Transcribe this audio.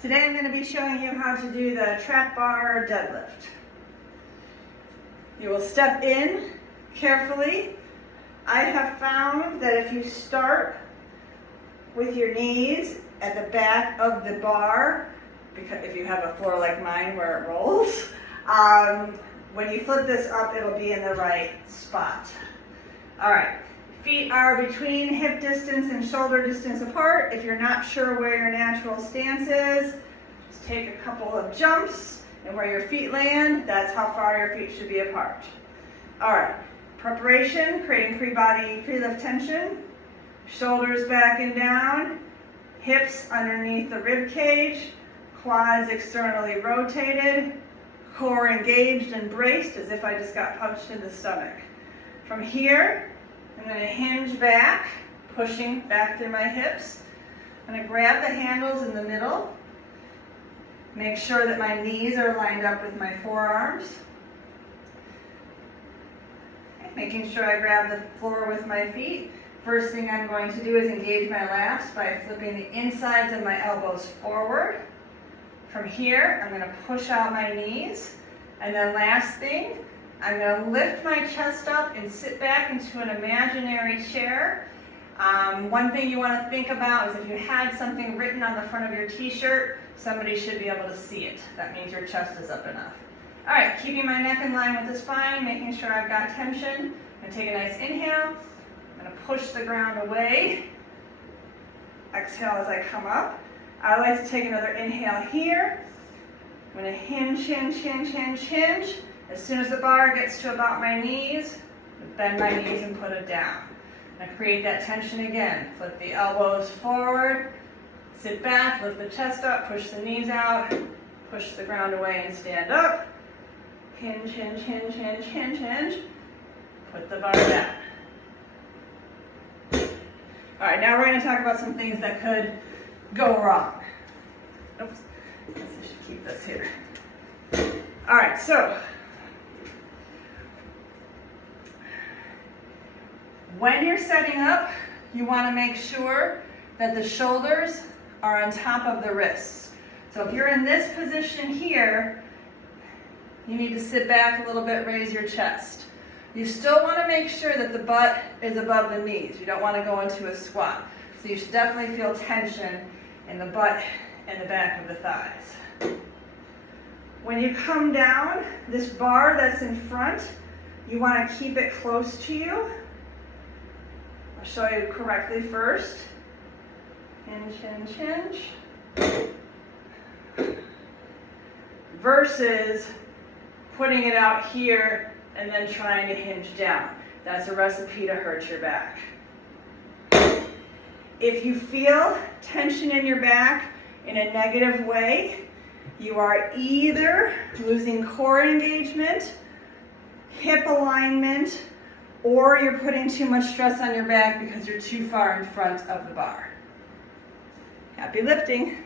Today I'm going to be showing you how to do the trap bar deadlift. You will step in carefully. I have found that if you start with your knees at the back of the bar, because if you have a floor like mine where it rolls, when you flip this up, it'll be in the right spot. All right, feet are between hip distance and shoulder distance apart. If you're not sure where your natural stance is, just take a couple of jumps, and where your feet land, that's how far your feet should be apart. All right, preparation, creating pre-body pre-lift tension, shoulders back and down, hips underneath the rib cage, quads externally rotated, core engaged and braced as if I just got punched in the stomach. From here, I'm going to hinge back, pushing back through my hips. I'm going to grab the handles in the middle, make sure that my knees are lined up with my forearms, making sure I grab the floor with my feet. First thing I'm going to do is engage my lats by flipping the insides of my elbows forward. From here, I'm going to push out my knees. And then last thing, I'm going to lift my chest up and sit back into an imaginary chair. One thing you want to think about is if you had something written on the front of your t-shirt, somebody should be able to see it. That means your chest is up enough. All right, keeping my neck in line with the spine, making sure I've got tension. I'm going to take a nice inhale. I'm going to push the ground away. Exhale as I come up. I like to take another inhale here. I'm going to hinge, hinge, hinge, hinge, hinge. As soon as the bar gets to about my knees, bend my knees and put it down. I'm going to create that tension again. Flip the elbows forward, sit back, lift the chest up, push the knees out, push the ground away and stand up. Hinge, hinge, hinge, hinge, hinge, hinge. Put the bar down. All right, now we're going to talk about some things that could go wrong. Oops, I guess I should keep this here. All right, so when you're setting up, you want to make sure that the shoulders are on top of the wrists. So if you're in this position here, you need to sit back a little bit, raise your chest. You still want to make sure that the butt is above the knees. You don't want to go into a squat. So you should definitely feel tension in the butt and the back of the thighs. When you come down, this bar that's in front, you want to keep it close to you. I'll show you correctly first. Hinge, hinge, hinge. Versus putting it out here and then trying to hinge down. That's a recipe to hurt your back. If you feel tension in your back in a negative way, you are either losing core engagement, hip alignment, or you're putting too much stress on your back because you're too far in front of the bar. Happy lifting.